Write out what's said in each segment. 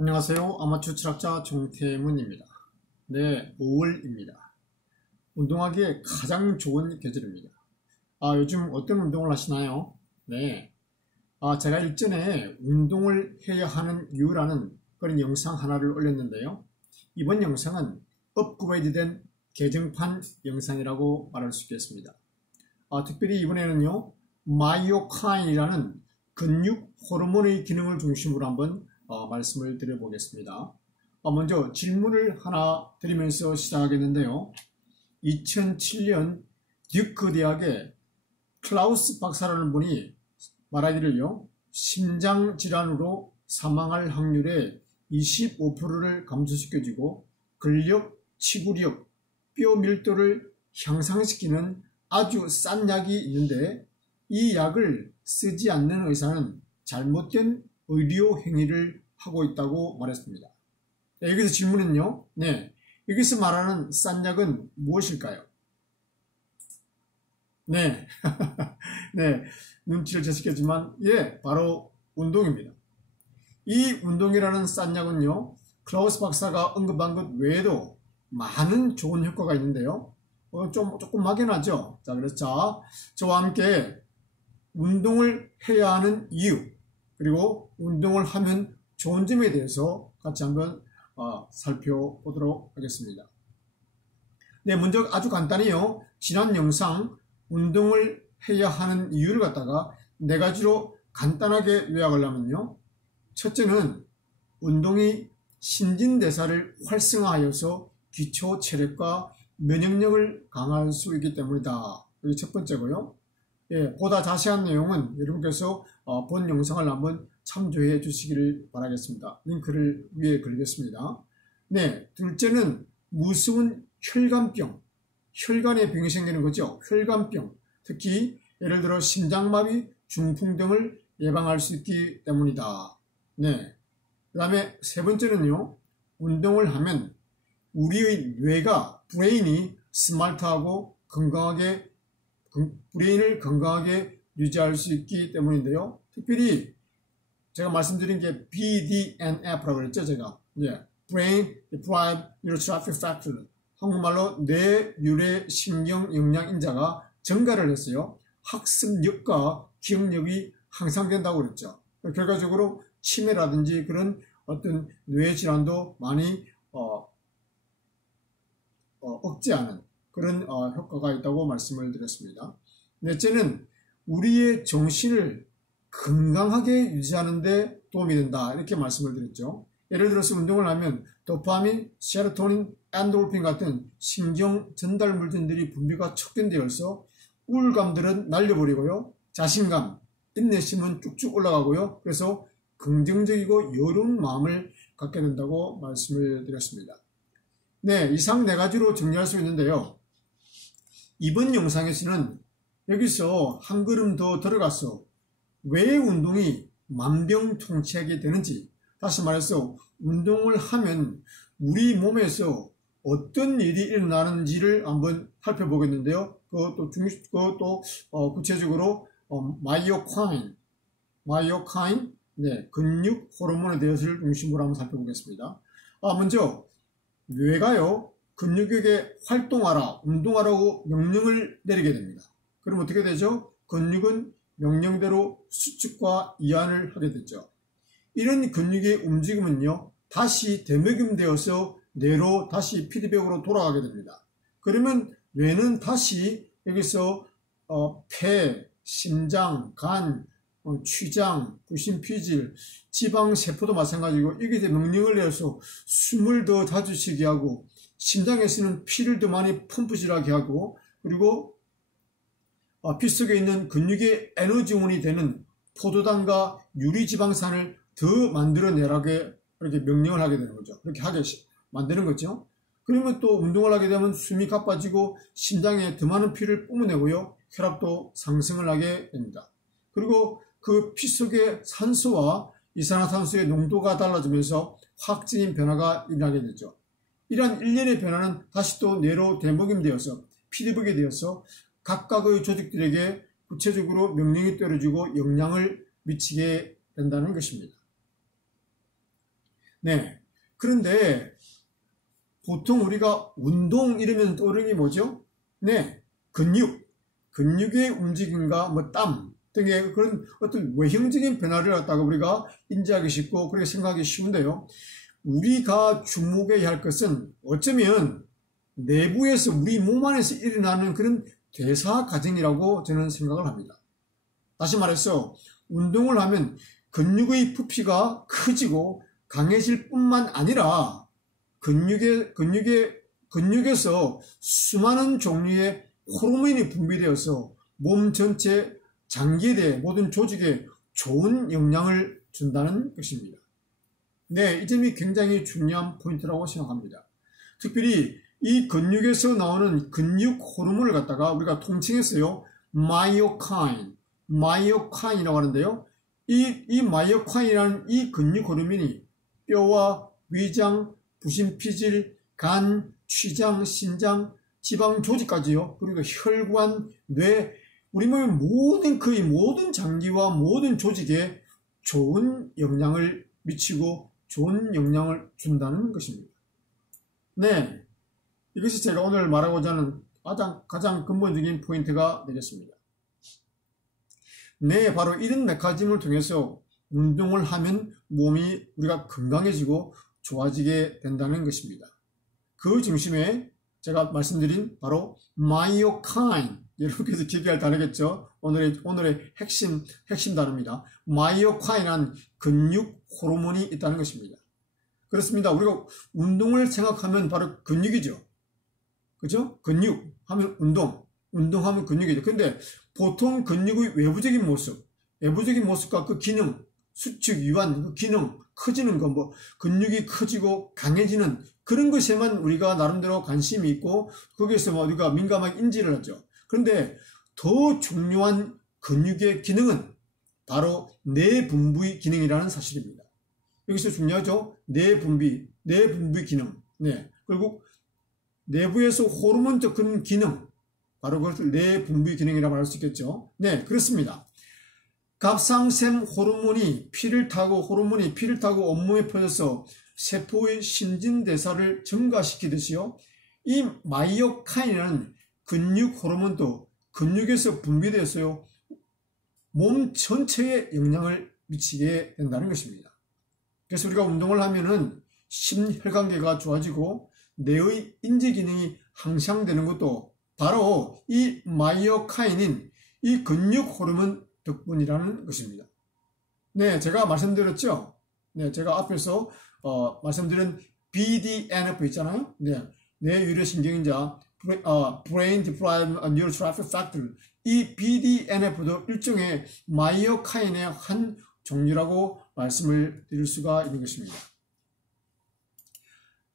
안녕하세요. 아마추어 철학자 정태문입니다. 네, 5월입니다. 운동하기에 가장 좋은 계절입니다. 요즘 어떤 운동을 하시나요? 네, 제가 일전에 운동을 해야 하는 이유라는 그런 영상 하나를 올렸는데요. 이번 영상은 업그레이드된 개정판 영상이라고 말할 수 있겠습니다. 특별히 이번에는요, 마이오카인이라는 근육 호르몬의 기능을 중심으로 한번 말씀을 드려보겠습니다. 먼저 질문을 하나 드리면서 시작하겠는데요. 2007년 듀크 대학의 클라우스 박사라는 분이 말하기를요, 심장질환으로 사망할 확률의 25%를 감소시켜주고 근력, 치구력, 뼈 밀도를 향상시키는 아주 싼 약이 있는데 이 약을 쓰지 않는 의사는 잘못된 의료 행위를 하고 있다고 말했습니다. 여기서 질문은요. 여기서 말하는 싼 약은 무엇일까요? 네. 눈치를 채셨겠지만 바로 운동입니다. 이 운동이라는 싼 약은요. 클라우스 박사가 언급한 것 외에도 많은 좋은 효과가 있는데요. 조금 막연하죠. 그래서 저와 함께 운동을 해야 하는 이유, 그리고 운동을 하면 좋은 점에 대해서 같이 한번 살펴보도록 하겠습니다. 먼저 아주 간단히요. 지난 영상 운동을 해야 하는 이유를 갖다가 4가지로 간단하게 요약을 하면요. 첫째는 운동이 신진대사를 활성화하여서 기초 체력과 면역력을 강화할 수 있기 때문이다. 이게 첫 번째고요. 보다 자세한 내용은 여러분께서 본 영상을 한번 참조해 주시기를 바라겠습니다. 링크를 위에 걸겠습니다. 둘째는 무서운 혈관병, 혈관에 병이 생기는 거죠. 혈관병, 특히 예를 들어 심장마비, 중풍 등을 예방할 수 있기 때문이다. 그 다음에 세 번째는요. 운동을 하면 우리의 뇌가, 브레인이 스마트하고 브레인을 건강하게 유지할 수 있기 때문인데요. 특별히 제가 말씀드린 게 BDNF라고 그랬죠. 제가 Brain Deprived Neurotrophic Factor, 한국말로 뇌유래 신경 영양 인자가 증가를 했어요. 학습력과 기억력이 향상된다고 그랬죠. 결과적으로 치매라든지 그런 어떤 뇌 질환도 많이 억제하는 그런 효과가 있다고 말씀을 드렸습니다. 넷째는 우리의 정신을 건강하게 유지하는 데 도움이 된다. 이렇게 말씀을 드렸죠. 예를 들어서 운동을 하면 도파민, 세로토닌, 엔도르핀 같은 신경 전달 물질들이 분비가 촉진되어서 우울감들은 날려버리고요. 자신감, 인내심은 쭉쭉 올라가고요. 그래서 긍정적이고 여유로운 마음을 갖게 된다고 말씀을 드렸습니다. 이상 4가지로 정리할 수 있는데요. 이번 영상에서는 여기서 한 걸음 더 들어가서 왜 운동이 만병통치약이 되는지, 다시 말해서 운동을 하면 우리 몸에서 어떤 일이 일어나는지를 한번 살펴보겠는데요. 그것도 구체적으로 마이오카인, 근육 호르몬에 대해서를 중심으로 한번 살펴보겠습니다. 먼저 뇌가요, 근육에게 활동하라, 운동하라고 명령을 내리게 됩니다. 그럼 어떻게 되죠? 근육은 명령대로 수축과 이완을 하게 되죠. 이런 근육의 움직임은요, 다시 되먹임되어서 뇌로 다시 피드백으로 돌아가게 됩니다. 그러면 뇌는 다시 여기서 폐, 심장, 간, 췌장, 부신피질, 지방세포도 마찬가지고 여기에 명령을 내어서 숨을 더 자주 쉬게 하고 심장에서는 피를 더 많이 펌프질하게 하고 그리고 피 속에 있는 근육의 에너지원이 되는 포도당과 유리지방산을 더 만들어내라고 이렇게 명령을 하게 되는 거죠. 그렇게 하게 만드는 거죠. 그러면 또 운동을 하게 되면 숨이 가빠지고 심장에 더 많은 피를 뿜어내고요. 혈압도 상승을 하게 됩니다. 그리고 그 피 속의 산소와 이산화탄소의 농도가 달라지면서 화학적인 변화가 일어나게 되죠. 이러한 일련의 변화는 다시 또 뇌로 되먹임되어서 피드백이 되어서 각각의 조직들에게 구체적으로 명령이 떨어지고 영향을 미치게 된다는 것입니다. 네. 그런데 보통 우리가 운동 이러면 떠오르는 게 뭐죠? 네. 근육의 움직임과 뭐 땀 등의 그런 어떤 외형적인 변화를 갖다가 우리가 인지하기 쉽고 그렇게 생각하기 쉬운데요. 우리가 주목해야 할 것은 어쩌면 내부에서 우리 몸 안에서 일어나는 그런 대사 과정이라고 저는 생각을 합니다. 다시 말해서 운동을 하면 근육의 부피가 커지고 강해질 뿐만 아니라 근육에서 수많은 종류의 호르몬이 분비되어서 몸 전체 장기에 대해 모든 조직에 좋은 영향을 준다는 것입니다. 네, 이 점이 굉장히 중요한 포인트라고 생각합니다. 특별히 이 근육에서 나오는 근육 호르몬을 갖다가 우리가 통칭했어요. 마이오카인이라고 하는데요. 이 마이오카인이라는 이 근육 호르몬이 뼈와 위장, 부신피질, 간, 췌장, 신장, 지방 조직까지요. 그리고 혈관, 뇌, 우리 몸의 거의 모든 장기와 모든 조직에 좋은 영향을 미치고 좋은 영향을 준다는 것입니다. 네, 이것이 제가 오늘 말하고자 하는 가장 근본적인 포인트가 되겠습니다. 네, 바로 이런 메커니즘을 통해서 운동을 하면 몸이 우리가 건강해지고 좋아지게 된다는 것입니다. 그 중심에 제가 말씀드린 바로 마이오카인, 여러분께서 기억할 단어겠죠? 오늘의 핵심 단어입니다. 마이오카인은 근육 호르몬이 있다는 것입니다. 그렇습니다. 우리가 운동을 생각하면 바로 근육이죠. 그죠? 근육 하면 운동하면 근육이죠. 근데 보통 근육의 외부적인 모습과 그 기능, 수축, 이완, 그 기능, 커지는 거, 근육이 커지고 강해지는 그런 것에만 우리가 나름대로 관심이 있고, 거기에서 우리가 민감하게 인지를 하죠. 그런데 더 중요한 근육의 기능은 바로 내분비 기능이라는 사실입니다. 여기서 중요하죠? 내분비 기능. 네. 그리고 내부에서 호르몬적 그런 기능, 바로 그것을 내분비 기능이라고 할 수 있겠죠. 네, 그렇습니다. 갑상샘 호르몬이 피를 타고 온몸에 퍼져서 세포의 신진대사를 증가시키듯이요. 이 마이오카인이라는 근육 호르몬도 근육에서 분비되어서요. 몸 전체에 영향을 미치게 된다는 것입니다. 그래서 우리가 운동을 하면은 심혈관계가 좋아지고 뇌의 인지 기능이 향상되는 것도 바로 이 마이오카인인 이 근육 호르몬 덕분이라는 것입니다. 네, 제가 말씀드렸죠. 네, 제가 앞에서 말씀드린 BDNF 있잖아요. 네, 뇌유래신경인자 Brain Derived Neurotrophic Factor, 이 BDNF도 일종의 마이오카인의 한 종류라고 말씀을 드릴 수가 있는 것입니다.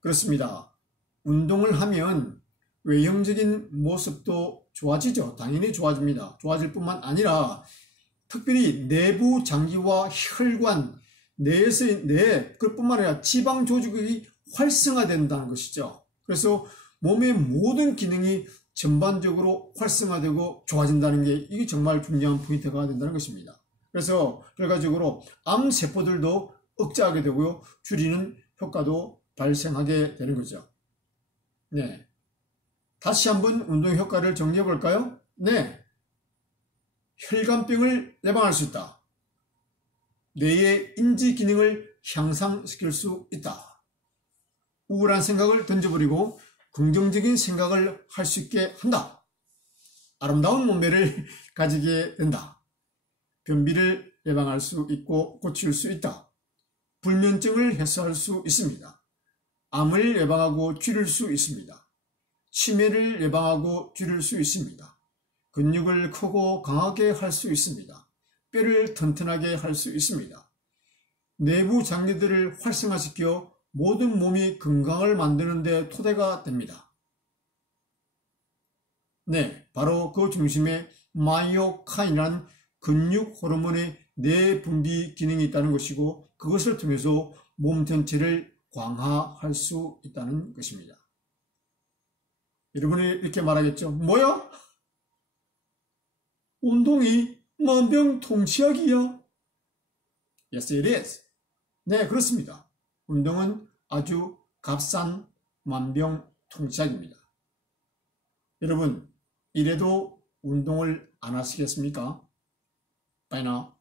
그렇습니다. 운동을 하면 외형적인 모습도 좋아지죠. 당연히 좋아집니다. 좋아질 뿐만 아니라 특별히 내부 장기와 혈관, 그뿐만 아니라 지방 조직이 활성화된다는 것이죠. 그래서 몸의 모든 기능이 전반적으로 활성화되고 좋아진다는 게 이게 정말 중요한 포인트가 된다는 것입니다. 그래서 결과적으로 암세포들도 억제하게 되고요. 줄이는 효과도 발생하게 되는 거죠. 네. 다시 한번 운동 효과를 정리해 볼까요? 네. 혈관병을 예방할 수 있다. 뇌의 인지 기능을 향상시킬 수 있다. 우울한 생각을 던져버리고 긍정적인 생각을 할 수 있게 한다. 아름다운 몸매를 가지게 된다. 변비를 예방할 수 있고 고칠 수 있다. 불면증을 해소할 수 있습니다. 암을 예방하고 줄일 수 있습니다. 치매를 예방하고 줄일 수 있습니다. 근육을 크고 강하게 할 수 있습니다. 뼈를 튼튼하게 할 수 있습니다. 내부 장기들을 활성화시켜 모든 몸이 건강을 만드는 데 토대가 됩니다. 네, 바로 그 중심에 마이오카인이라는 근육 호르몬의 내분비 기능이 있다는 것이고 그것을 통해서 몸 전체를 강화할 수 있다는 것입니다. 여러분이 이렇게 말하겠죠. 뭐야? 운동이 만병통치약이야? Yes, it is. 네, 그렇습니다. 운동은 아주 값싼 만병통치약입니다. 여러분, 이래도 운동을 안 하시겠습니까? Bye now.